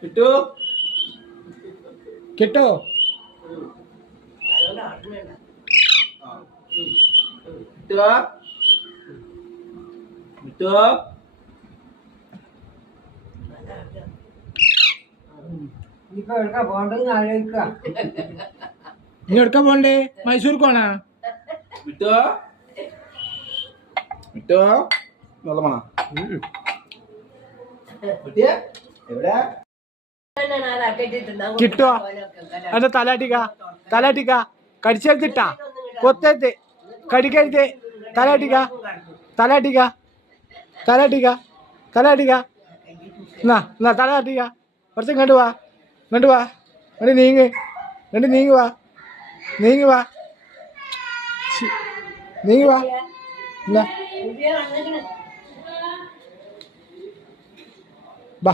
കിട്ടോ കിട്ടോ കിട്ടോ കിട്ടോ ഇപ്പൊ എവിടെക്കാ പോണ്ടെന്ന് ആലോചിക്കുക. നീ എവിടെക്കാ പോണ്ടേ? മൈസൂർക്ക് പോണാ? കിട്ടോ കിട്ടോ നല്ല മണ കിട്ടിയ എവിടെ കിട്ടോ എന്റെ തലാട്ടിക്ക കടിച്ചെടുത്തിട്ടാ കൊത്തരുത് കടിക്കരുത് തലാട്ടിക്ക എന്നാ തലാട്ടിക്ക കുറച്ച് ഇങ്ങോട്ട് വാ ഇങ്ങോട്ട് നീങ്ങ് വാ എന്നാ ബാ.